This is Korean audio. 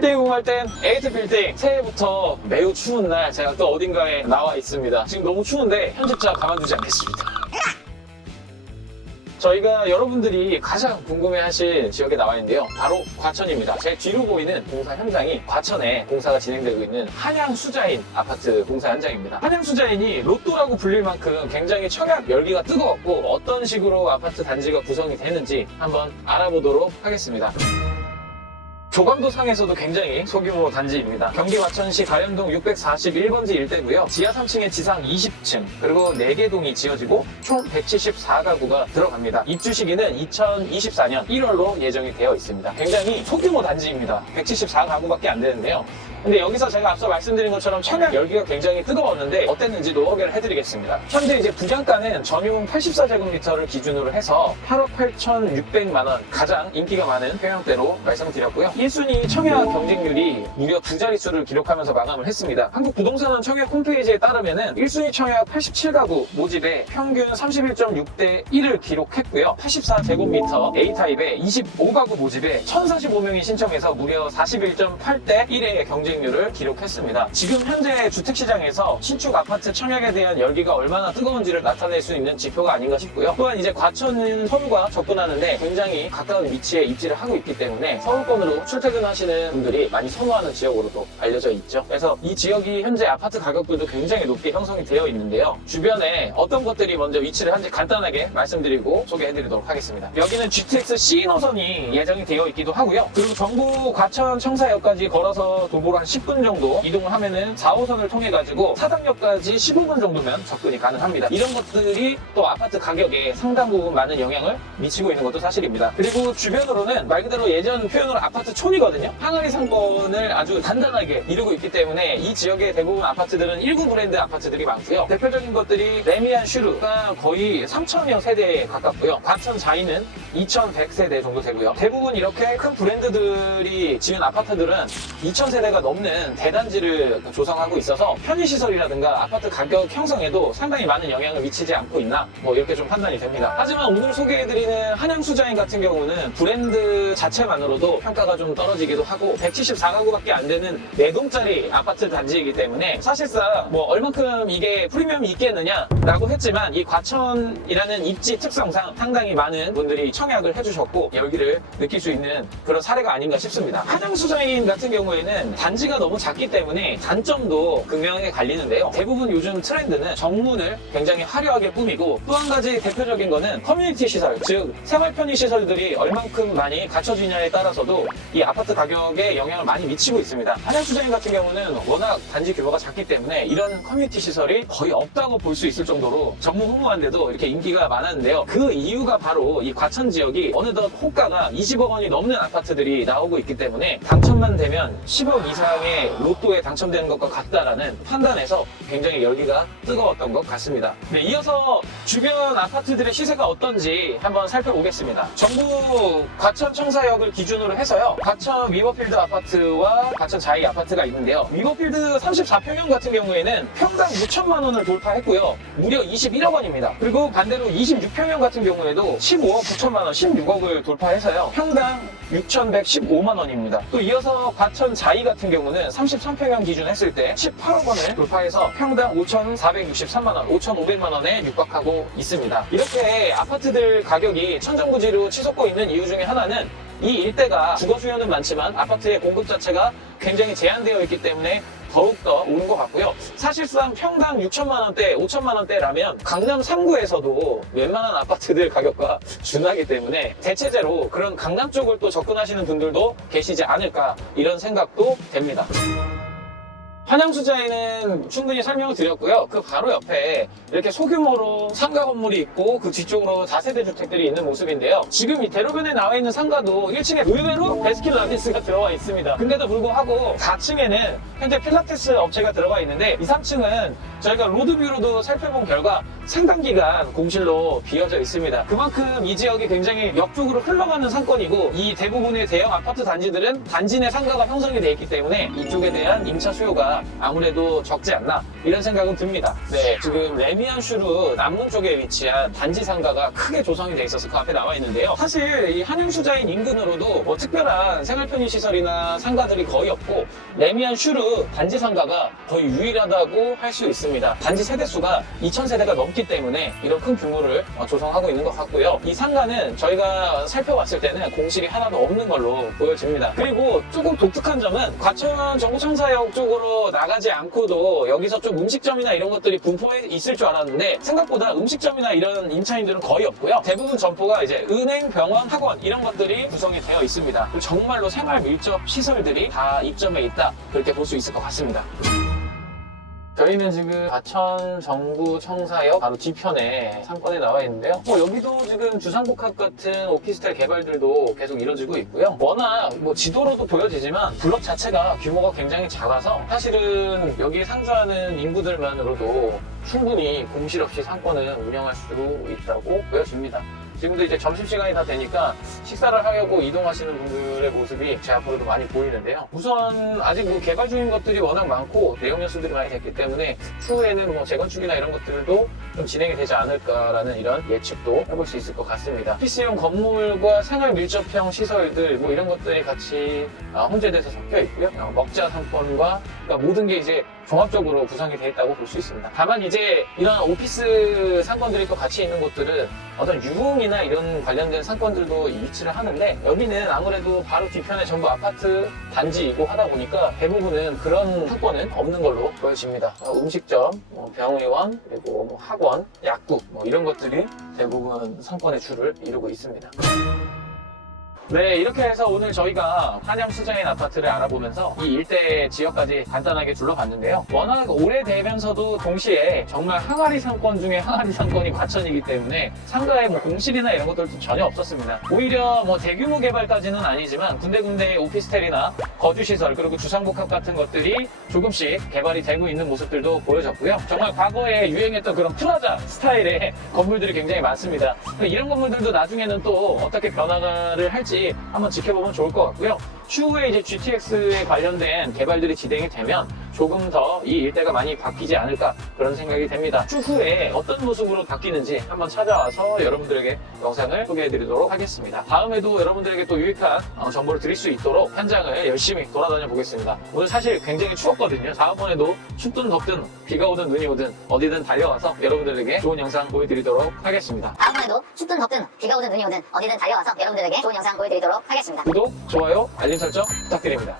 빌딩 공할 땐 에이트 빌딩. 새해부터 매우 추운 날 제가 또 어딘가에 나와 있습니다. 지금 너무 추운데 편집자 가만두지 않겠습니다. 저희가 여러분들이 가장 궁금해하실 지역에 나와 있는데요. 바로 과천입니다. 제 뒤로 보이는 공사 현장이 과천에 공사가 진행되고 있는 한양수자인 아파트 공사 현장입니다. 한양수자인이 로또라고 불릴 만큼 굉장히 청약 열기가 뜨거웠고 어떤 식으로 아파트 단지가 구성이 되는지 한번 알아보도록 하겠습니다. 조감도 상에서도 굉장히 소규모 단지입니다. 경기 과천시 가련동 641번지 일대고요. 지하 3층에 지상 20층 그리고 4개 동이 지어지고 총 174가구가 들어갑니다. 입주 시기는 2024년 1월로 예정이 되어 있습니다. 굉장히 소규모 단지입니다. 174가구밖에 안 되는데요. 근데 여기서 제가 앞서 말씀드린 것처럼 청약 열기가 굉장히 뜨거웠는데 어땠는지도 소개를 해드리겠습니다. 현재 이제 분양가는 전용 84제곱미터를 기준으로 해서 8억 8,600만 원 가장 인기가 많은 평형대로 말씀드렸고요. 1순위 청약 경쟁률이 무려 2자릿수를 기록하면서 마감을 했습니다. 한국부동산원 청약 홈페이지에 따르면은 1순위 청약 87가구 모집에 평균 31.6대 1을 기록했고요. 84제곱미터 A타입에 25가구 모집에 1,045명이 신청해서 무려 41.8대 1의 경쟁률을 기록했습니다. 지금 현재 주택시장에서 신축 아파트 청약에 대한 열기가 얼마나 뜨거운지를 나타낼 수 있는 지표가 아닌가 싶고요. 또한 이제 과천은 서울과 접근하는데 굉장히 가까운 위치에 입지를 하고 있기 때문에 서울권으로 출퇴근하시는 분들이 많이 선호하는 지역으로도 알려져 있죠. 그래서 이 지역이 현재 아파트 가격들도 굉장히 높게 형성이 되어 있는데요. 주변에 어떤 것들이 먼저 위치를 한지 간단하게 말씀드리고 소개해드리도록 하겠습니다. 여기는 GTX C 노선이 예정이 되어 있기도 하고요. 그리고 정부 과천 청사역까지 걸어서 도보로 한 10분 정도 이동을 하면은 4호선을 통해 가지고 사당역까지 15분 정도면 접근이 가능합니다. 이런 것들이 또 아파트 가격에 상당 부분 많은 영향을 미치고 있는 것도 사실입니다. 그리고 주변으로는 말 그대로 예전 표현으로 아파트 촌이거든요. 항아리 상권을 아주 단단하게 이루고 있기 때문에 이 지역의 대부분 아파트들은 1구 브랜드 아파트들이 많고요. 대표적인 것들이 레미안 슈르가 거의 3,000여 세대에 가깝고요. 과천 자이는 2,100세대 정도 되고요. 대부분 이렇게 큰 브랜드들이 지은 아파트들은 2,000세대가 넘는 대단지를 조성하고 있어서 편의시설이라든가 아파트 가격 형성에도 상당히 많은 영향을 미치지 않고 있나 뭐 이렇게 좀 판단이 됩니다. 하지만 오늘 소개해드리는 한양수자인 같은 경우는 브랜드 자체만으로도 평가가 좀 떨어지기도 하고 174가구밖에 안 되는 4동짜리 아파트 단지이기 때문에 사실상 뭐 얼만큼 이게 프리미엄이 있겠느냐 라고 했지만 이 과천이라는 입지 특성상 상당히 많은 분들이 청약을 해주셨고 열기를 느낄 수 있는 그런 사례가 아닌가 싶습니다. 한양수자인 같은 경우에는 단지가 너무 작기 때문에 단점도 극명하게 갈리는데요. 대부분 요즘 트렌드는 정문을 굉장히 화려하게 꾸미고 또 한 가지 대표적인 거는 커뮤니티 시설, 즉 생활 편의 시설들이 얼만큼 많이 갖춰지냐에 따라서도 이 아파트 가격에 영향을 많이 미치고 있습니다. 한양수자인 같은 경우는 워낙 단지 규모가 작기 때문에 이런 커뮤니티 시설이 거의 없다고 볼 수 있을 정도로 전무후무한데도 이렇게 인기가 많았는데요. 그 이유가 바로 이 과천 지역이 어느덧 호가가 20억 원이 넘는 아파트들이 나오고 있기 때문에 당첨만 되면 10억 이상의 로또에 당첨되는 것과 같다라는 판단에서 굉장히 열기가 뜨거웠던 것 같습니다. 네, 이어서 주변 아파트들의 시세가 어떤지 한번 살펴보겠습니다. 정부 과천 청사역을 기준으로 해서요. 과천 위버필드 아파트와 과천 자이 아파트가 있는데요. 위버필드 34평형 같은 경우에는 평당 6천만 원을 돌파했고요. 무려 21억 원입니다. 그리고 반대로 26평형 같은 경우에도 15억 9천만 원, 16억을 돌파해서요. 평당 6,115만 원입니다. 또 이어서 과천 자이 같은 경우는 33평형 기준 했을 때 18억 원을 돌파해서 평당 5,463만 원, 5,500만 원에 육박하고 있습니다. 이렇게 아파트들 가격이 천정부지로 치솟고 있는 이유 중에 하나는 이 일대가 주거 수요는 많지만 아파트의 공급 자체가 굉장히 제한되어 있기 때문에 더욱더 오른 것 같고요. 사실상 평당 6천만 원대, 5천만 원대라면 강남 3구에서도 웬만한 아파트들 가격과 준하기 때문에 대체제로 그런 강남 쪽을 또 접근하시는 분들도 계시지 않을까 이런 생각도 됩니다. 한양수자에는 충분히 설명을 드렸고요. 그 바로 옆에 이렇게 소규모로 상가 건물이 있고 그 뒤쪽으로 다세대 주택들이 있는 모습인데요. 지금 이 대로변에 나와 있는 상가도 1층에 의외로 베스킨라빈스가 들어와 있습니다. 근데도 불구하고 4층에는 현재 필라테스 업체가 들어가 있는데 이 3층은 저희가 로드뷰로도 살펴본 결과 상당 기간 공실로 비어져 있습니다. 그만큼 이 지역이 굉장히 옆쪽으로 흘러가는 상권이고 이 대부분의 대형 아파트 단지들은 단지 내 상가가 형성이 되어 있기 때문에 이쪽에 대한 임차 수요가 인구가 아무래도 적지 않나 이런 생각은 듭니다. 네, 지금 레미안 슈르 남문 쪽에 위치한 단지 상가가 크게 조성이 돼 있어서 그 앞에 나와 있는데요. 사실 이 한양수자인 인근으로도 뭐 특별한 생활편의시설이나 상가들이 거의 없고 레미안 슈르 단지 상가가 거의 유일하다고 할 수 있습니다. 단지 세대수가 2,000세대가 넘기 때문에 이런 큰 규모를 조성하고 있는 것 같고요. 이 상가는 저희가 살펴봤을 때는 공실이 하나도 없는 걸로 보여집니다. 그리고 조금 독특한 점은 과천 정부청사역 쪽으로 나가지 않고도 여기서 좀 음식점이나 이런 것들이 분포해 있을 줄 알았는데 생각보다 음식점이나 이런 임차인들은 거의 없고요. 대부분 점포가 이제 은행, 병원, 학원 이런 것들이 구성이 되어 있습니다. 정말로 생활 밀접 시설들이 다 입점해 있다 그렇게 볼 수 있을 것 같습니다. 저희는 지금 과천 정부청사역 바로 뒤편에 상권에 나와 있는데요. 여기도 지금 주상복합 같은 오피스텔 개발들도 계속 이뤄지고 있고요. 워낙 지도로도 보여지지만 블록 자체가 규모가 굉장히 작아서 사실은 여기에 상주하는 인구들만으로도 충분히 공실 없이 상권을 운영할 수 있다고 보여집니다. 지금도 이제 점심시간이 다 되니까 식사를 하려고 이동하시는 분들의 모습이 제 앞으로도 많이 보이는데요. 우선 아직 개발 중인 것들이 워낙 많고 대형 연수들이 많이 됐기 때문에 추후에는 재건축이나 이런 것들도 좀 진행이 되지 않을까라는 이런 예측도 해볼 수 있을 것 같습니다. 오피스형 건물과 생활 밀접형 시설들 이런 것들이 같이 혼재돼서 섞여 있고요. 먹자 상권과 그러니까 모든 게 이제 종합적으로 구성이 되어 있다고 볼 수 있습니다. 다만 이제 이런 오피스 상권들이 또 같이 있는 곳들은 어떤 유흥이나 이런 관련된 상권들도 위치를 하는데 여기는 아무래도 바로 뒤편에 전부 아파트 단지이고 하다 보니까 대부분은 그런 상권은 없는 걸로 보여집니다. 음식점, 병의원, 그리고 학원, 약국 이런 것들이 대부분 상권의 주를 이루고 있습니다. 네, 이렇게 해서 오늘 저희가 한양 수자인 아파트를 알아보면서 이 일대 지역까지 간단하게 둘러봤는데요. 워낙 오래되면서도 동시에 정말 항아리 상권 중에 항아리 상권이 과천이기 때문에 상가에 공실이나 이런 것들도 전혀 없었습니다. 오히려 대규모 개발까지는 아니지만 군데군데 오피스텔이나 거주시설 그리고 주상복합 같은 것들이 조금씩 개발이 되고 있는 모습들도 보여졌고요. 정말 과거에 유행했던 그런 프라자 스타일의 건물들이 굉장히 많습니다. 이런 건물들도 나중에는 또 어떻게 변화를 할지 한번 지켜보면 좋을 것 같고요. 추후에 이제 GTX에 관련된 개발들이 진행이 되면 조금 더 이 일대가 많이 바뀌지 않을까 그런 생각이 됩니다. 추후에 어떤 모습으로 바뀌는지 한번 찾아와서 여러분들에게 영상을 소개해드리도록 하겠습니다. 다음에도 여러분들에게 또 유익한 정보를 드릴 수 있도록 현장을 열심히 돌아다녀 보겠습니다. 오늘 사실 굉장히 추웠거든요. 다음번에도 춥든 덥든 비가 오든 눈이 오든 어디든 달려와서 여러분들에게 좋은 영상 보여드리도록 하겠습니다. 다음번에도 춥든 덥든 비가 오든 눈이 오든 어디든 달려와서 여러분들에게 좋은 영상 보여드리도록 하겠습니다. 구독, 좋아요, 알림 설정 부탁드립니다.